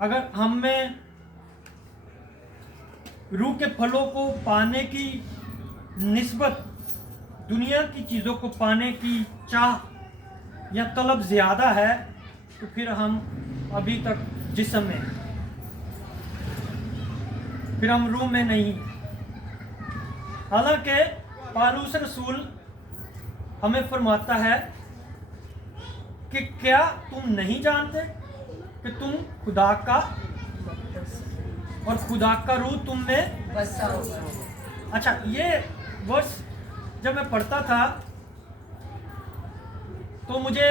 अगर हम में रूह के फलों को पाने की निस्बत दुनिया की चीज़ों को पाने की चाह या तलब ज़्यादा है, तो फिर हम अभी तक जिस्म में, फिर हम रूह में नहीं। हालांकि पौलुस रसूल हमें फरमाता है कि क्या तुम नहीं जानते कि तुम खुदा का और खुदा का रूह तुम में बसा हुआ है। अच्छा, ये वर्स जब मैं पढ़ता था तो मुझे,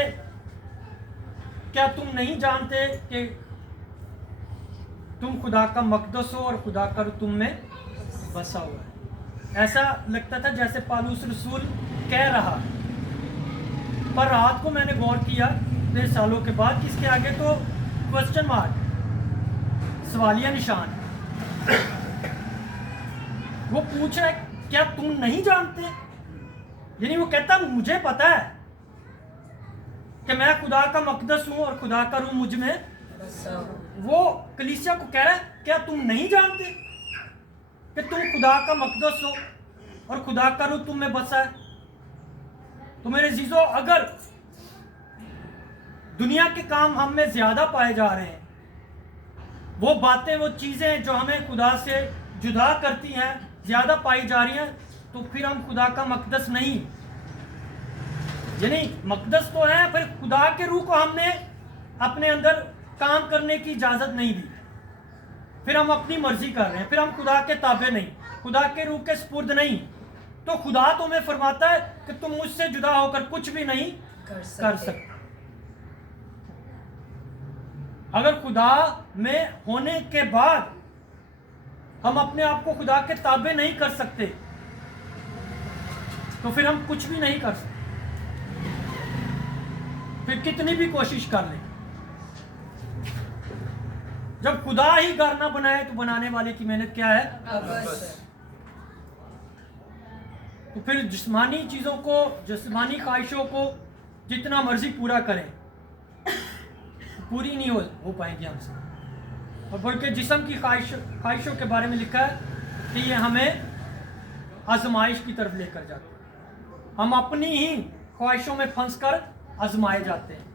क्या तुम नहीं जानते कि तुम खुदा का मकदस हो और खुदा का रूह तुम में बसा हुआ है। ऐसा लगता था जैसे पौलुस रसूल कह रहा, पर रात को मैंने गौर किया 2 सालों के बाद कि इसके आगे तो क्वेश्चन मार्क, सवालिया निशान। वो पूछ रहा है क्या तुम नहीं जानते, यानी वो कहता मुझे पता है कि मैं खुदा का मकदस हूं और खुदा का रूह मुझ में। बसा हुआ है। वो कलीसिया को कह रहा है क्या तुम नहीं जानते कि तुम खुदा का मकदस हो और खुदा का रूह तुम में बसा है। तो मेरे अजीजों, अगर दुनिया के काम हम में ज्यादा पाए जा रहे हैं, वो बातें, वो चीजें जो हमें खुदा से जुदा करती हैं ज्यादा पाई जा रही हैं, तो फिर हम खुदा का मकदस नहीं, यानी मकदस तो है, फिर खुदा के रूह को हमने अपने अंदर काम करने की इजाजत नहीं दी, फिर हम अपनी मर्जी कर रहे हैं, फिर हम खुदा के ताबे नहीं, खुदा के रूह के स्पुर्द नहीं। तो खुदा तुम्हें फरमाता है कि तुम मुझसे जुदा होकर कुछ भी नहीं कर सकते। अगर खुदा में होने के बाद हम अपने आप को खुदा के ताबे नहीं कर सकते, तो फिर हम कुछ भी नहीं कर सकते, फिर कितनी भी कोशिश कर लें। जब खुदा ही घर ना बनाए तो बनाने वाले की मेहनत क्या है। अवश्य। तो फिर जिस्मानी चीज़ों को, जिस्मानी ख्वाहिशों को जितना मर्जी पूरा करें, पूरी नहीं हो पाएंगी हमसे। और बल्कि जिस्म की ख्वाहिशों के बारे में लिखा है कि ये हमें आजमाइश की तरफ लेकर जाते हैं। हम अपनी ही ख्वाहिशों में फंस कर आजमाए जाते हैं,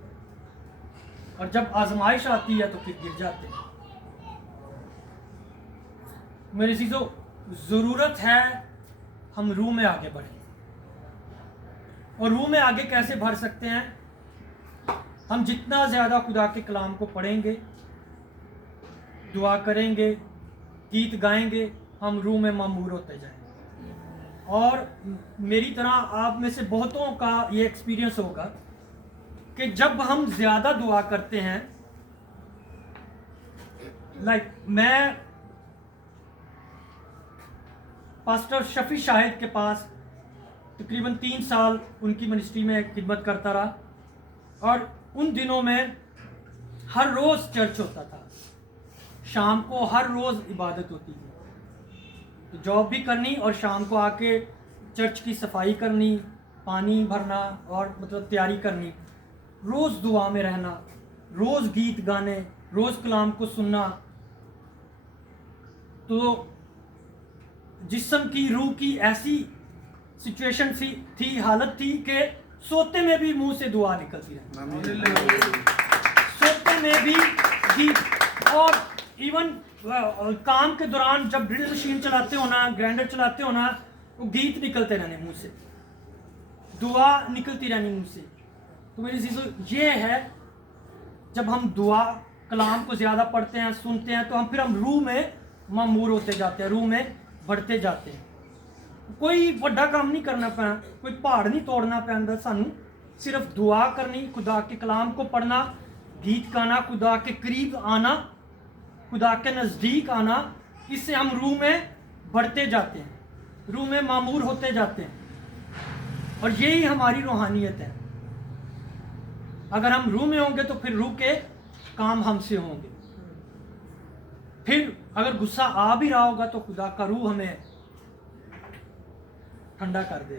और जब आजमाइश आती है तो फिर गिर जाते हैं। मेरे चीज़ों, ज़रूरत है हम रूह में आगे बढ़ें। और रूह में आगे कैसे बढ़ सकते हैं? हम जितना ज़्यादा खुदा के कलाम को पढ़ेंगे, दुआ करेंगे, गीत गाएंगे, हम रूह में मामूर होते जाएंगे। और मेरी तरह आप में से बहुतों का ये एक्सपीरियंस होगा कि जब हम ज़्यादा दुआ करते हैं, मैं पास्टर शफी शाहिद के पास तकरीबन 3 साल उनकी मिनिस्ट्री में खिदमत करता रहा, और उन दिनों में हर रोज़ चर्च होता था, शाम को हर रोज़ इबादत होती थी। तो जॉब भी करनी और शाम को आके चर्च की सफाई करनी, पानी भरना और मतलब तैयारी करनी, रोज़ दुआ में रहना, रोज़ गीत गाने, रोज़ कलाम को सुनना। तो जिस्म की, रूह की ऐसी सिचुएशन थी, हालत थी कि सोते में भी मुंह से दुआ निकलती रही, सोते में भी गीत। और इवन काम के दौरान जब ड्रिल मशीन चलाते हो ना, ग्राइंडर चलाते हो ना, वो गीत निकलते रहने मुंह से, दुआ निकलती रहनी मुंह से। तो मेरी चीज़ों, ये है जब हम दुआ कलाम को ज़्यादा पढ़ते हैं, सुनते हैं, तो फिर हम रूह में मामूर होते जाते हैं, रूह में बढ़ते जाते हैं। कोई बड़ा काम नहीं करना पैना, कोई पहाड़ नहीं तोड़ना पैंदा, सानू सिर्फ दुआ करनी, खुदा के कलाम को पढ़ना, गीत गाना, खुदा के करीब आना, खुदा के नज़दीक आना, इससे हम रूह में बढ़ते जाते हैं, रूह में मामूर होते जाते हैं। और यही हमारी रूहानियत है। अगर हम रूह में होंगे तो फिर रूह के काम हमसे होंगे। फिर अगर गुस्सा आ भी रहा होगा तो खुदा का रूह हमें ठंडा कर दे,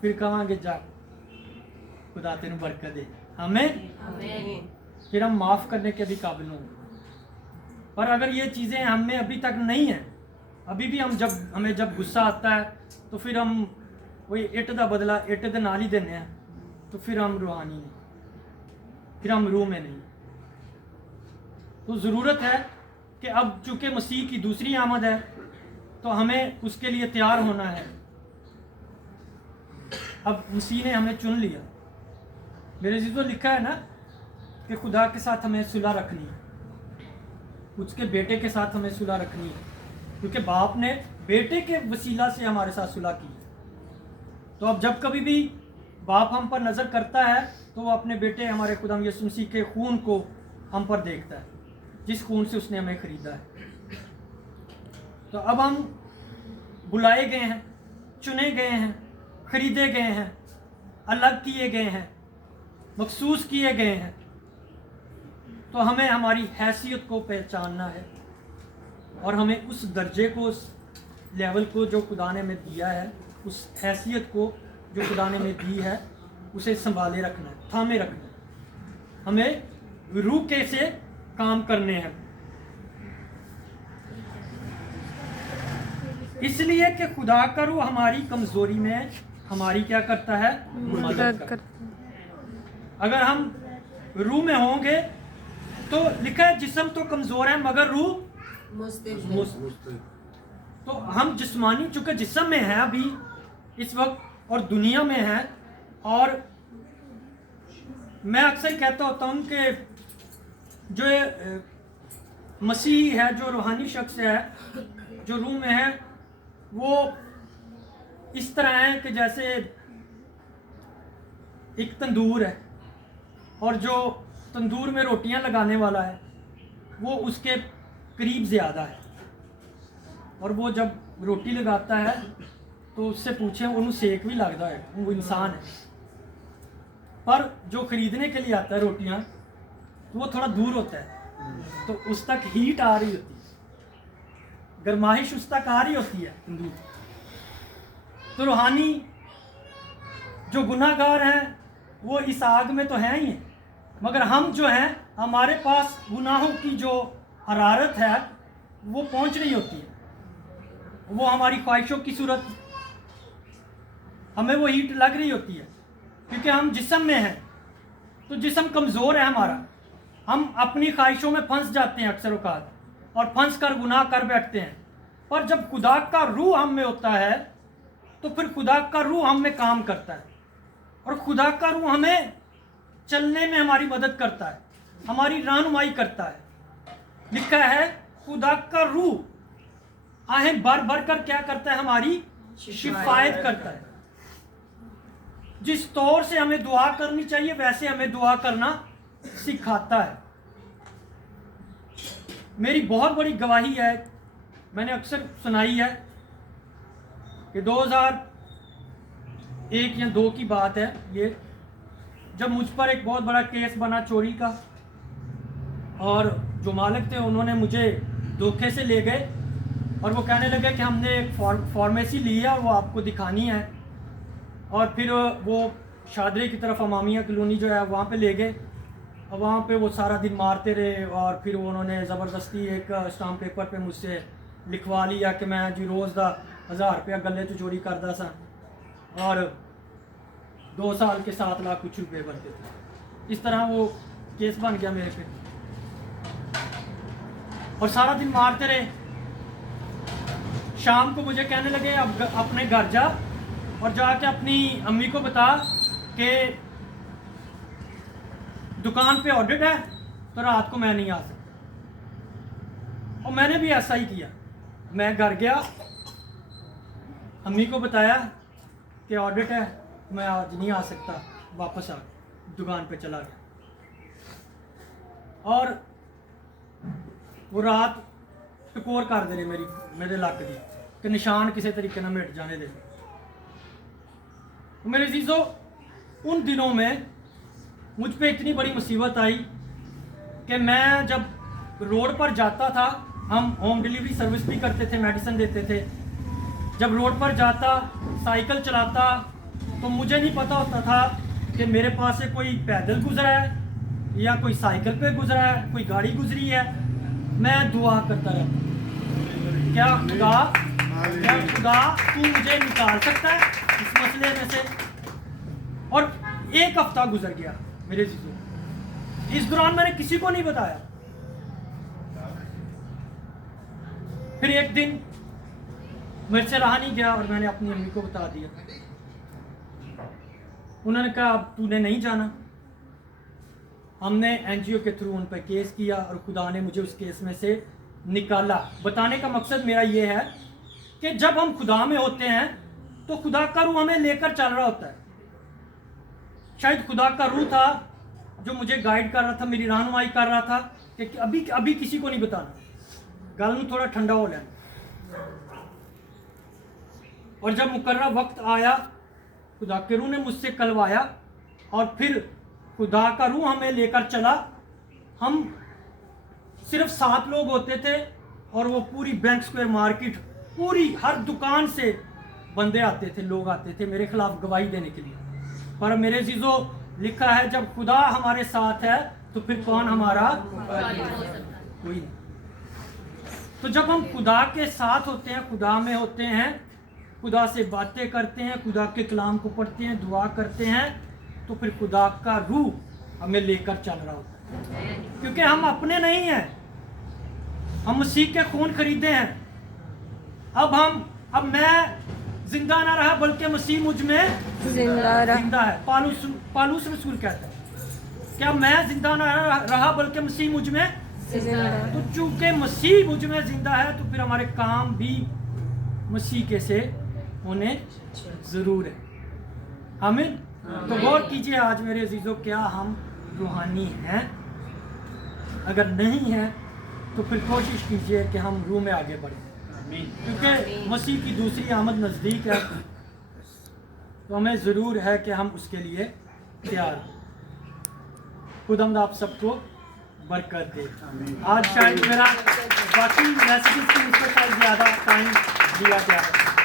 फिर कहांगे जा खुदा तेन बरकत दे, हमें। फिर हम माफ़ करने के भी काबिल होंगे। पर अगर ये चीज़ें हम में अभी तक नहीं हैं, अभी भी हमें जब गुस्सा आता है तो फिर हम वही इट दा बदला इट दे नाल ही देने हैं, तो फिर हम रूहानी नहीं, फिर हम रूह में नहीं। तो ज़रूरत है कि अब चूँकि मसीह की दूसरी आमद है तो हमें उसके लिए तैयार होना है। अब मसीह ने हमें चुन लिया। मेरे जीजो लिखा है ना कि खुदा के साथ हमें सुलह रखनी है, उसके बेटे के साथ हमें सुलह रखनी है, क्योंकि बाप ने बेटे के वसीला से हमारे साथ सुलह की। तो अब जब कभी भी बाप हम पर नज़र करता है तो वो अपने बेटे हमारे खुदा यीशु मसीह के खून को हम पर देखता है, जिस खून से उसने हमें खरीदा है। तो अब हम बुलाए गए हैं, चुने गए हैं, खरीदे गए हैं, अलग किए गए हैं, मखसूस किए गए हैं। तो हमें हमारी हैसियत को पहचानना है और हमें उस दर्जे को, उस लेवल को जो खुदा ने हमें दिया है, उस हैसियत को जो खुदा ने हमें दी है, उसे संभाले रखना है, थामे रखना है। हमें रूह के से काम करने हैं, इसलिए कि खुदा का रूह हमारी कमजोरी में हमारी क्या करता है, मदद करता है। अगर हम रूह में होंगे तो लिखा है जिस्म तो कमजोर है मगर रूह मुस्तैद। तो हम जिस्मानी चूंकि जिस्म में है अभी इस वक्त और दुनिया में है, और मैं अक्सर कहता होता हूँ कि जो मसीह है, जो रूहानी शख्स है, जो रूह में है, वो इस तरह है कि जैसे एक तंदूर है और जो तंदूर में रोटियां लगाने वाला है वो उसके करीब ज़्यादा है, और वो जब रोटी लगाता है तो उससे पूछे उन्हें सेक भी लगता है, वो इंसान है। पर जो ख़रीदने के लिए आता है रोटियां तो वो थोड़ा दूर होता है, तो उस तक हीट आ रही होती है, गर्माइश उस तक आ रही होती है तंदूर। तो रूहानी जो गुनाहगार हैं वो इस आग में तो हैं ही हैं, मगर हम जो हैं हमारे पास गुनाहों की जो हरारत है वो पहुंच रही होती है, वो हमारी ख्वाहिशों की सूरत हमें वो हीट लग रही होती है, क्योंकि हम जिस्म में हैं। तो जिस्म कमज़ोर है हमारा, हम अपनी ख्वाहिशों में फंस जाते हैं अक्सर औकात और फंस कर गुनाह कर बैठते हैं। पर जब खुदा का रूह हम में होता है तो फिर खुदा का रूह हम में काम करता है, और खुदा का रूह हमें चलने में हमारी मदद करता है, हमारी रहनुमाई करता है। लिखा है खुदा का रूह आहें भर भर कर क्या करता है, हमारी शिफायत करता है। जिस तौर से हमें दुआ करनी चाहिए वैसे हमें दुआ करना सिखाता है। मेरी बहुत बड़ी गवाही है, मैंने अक्सर सुनाई है कि 2001 या 2 की बात है ये, जब मुझ पर एक बहुत बड़ा केस बना चोरी का, और जो मालिक थे उन्होंने मुझे धोखे से ले गए और वो कहने लगे कि हमने एक फार्मेसी ली है, वो आपको दिखानी है। और फिर वो शादरे की तरफ अमामिया कॉलोनी जो है वहाँ पे ले गए, और वहाँ पे वो सारा दिन मारते रहे, और फिर उन्होंने ज़बरदस्ती एक स्टाम्प पेपर पे मुझसे लिखवा लिया कि मैं जी रोज़ का 1000 रुपया गले तो चोरी करता सा, और 2 साल के 7 लाख कुछ रुपये बनते थे। इस तरह वो केस बन गया मेरे पे, और सारा दिन मारते रहे। शाम को मुझे कहने लगे अब अपने घर जा और जाके अपनी अम्मी को बता कि दुकान पे ऑडिट है तो रात को मैं नहीं आ सकता। और मैंने भी ऐसा ही किया, मैं घर गया, अम्मी को बताया कि ऑडिट है, मैं आज नहीं आ सकता, वापस आ दुकान पे चला गया। और वो रात टकोर कर दे रही मेरे लक दी कि निशान किसी तरीके ना मिट जाने दे। तो मेरे अजीजों, उन दिनों में मुझ पे इतनी बड़ी मुसीबत आई कि मैं जब रोड पर जाता था, हम होम डिलीवरी सर्विस भी करते थे, मेडिसिन देते थे। जब रोड पर जाता, साइकिल चलाता, तो मुझे नहीं पता होता था कि मेरे पास से कोई पैदल गुजरा है या कोई साइकिल पे गुजरा है, कोई गाड़ी गुजरी है, मैं दुआ करता रहता हूँ, क्या खुदा तू मुझे निकाल सकता है इस मसले में से। और एक हफ्ता गुजर गया मेरे जीजू, इस दौरान मैंने किसी को नहीं बताया। फिर एक दिन मेरे से रहा नहीं गया और मैंने अपनी अम्मी को बता दिया। उन्होंने कहा अब तूने नहीं जाना। हमने एनजीओ के थ्रू उन पर केस किया और खुदा ने मुझे उस केस में से निकाला। बताने का मकसद मेरा ये है कि जब हम खुदा में होते हैं तो खुदा का रूह हमें लेकर चल रहा होता है। शायद खुदा का रूह था जो मुझे गाइड कर रहा था, मेरी रहनुमाई कर रहा था कि अभी अभी किसी को नहीं बताना, गल में थोड़ा ठंडा हो लेना। और जब मुकर्रर वक्त आया खुदा के रूह ने मुझसे कलवाया और फिर खुदा का रूह हमें लेकर चला। हम सिर्फ 7 लोग होते थे और वो पूरी बैंक स्क्वायर मार्केट, पूरी हर दुकान से बंदे आते थे, लोग आते थे मेरे खिलाफ गवाही देने के लिए। पर मेरे जीजो लिखा है जब खुदा हमारे साथ है तो फिर कौन हमारा, कोई नहीं। तो जब हम खुदा के साथ होते हैं, खुदा में होते हैं, खुदा से बातें करते हैं, खुदा के कलाम को पढ़ते हैं, दुआ करते हैं, तो फिर खुदा का रूह हमें लेकर चल रहा होता है। क्योंकि हम अपने नहीं हैं, हम मसीह के खून खरीदे हैं। अब मैं जिंदा ना रहा बल्कि मसीह मुझ में जिंदा है। पालूस रसूल कहता है क्या मैं जिंदा ना रहा बल्कि मसीह मुझ में। तो चूंकि मसीह मुझ में जिंदा है तो फिर हमारे काम भी मसीह के से होने जरूर है। आमीन। तो गौर कीजिए आज मेरे अजीजों, क्या हम रूहानी हैं? अगर नहीं है तो फिर कोशिश कीजिए कि हम रूह में आगे बढ़ें, क्योंकि मसीह की दूसरी आमद नज़दीक है। तो हमें ज़रूर है कि हम उसके लिए तैयार हैं। खुदावंद आप सबको बरकत दे। आज शायद मेरा बाकी मैसेजेस की मुझको शायद ज़्यादा टाइम दिया गया है।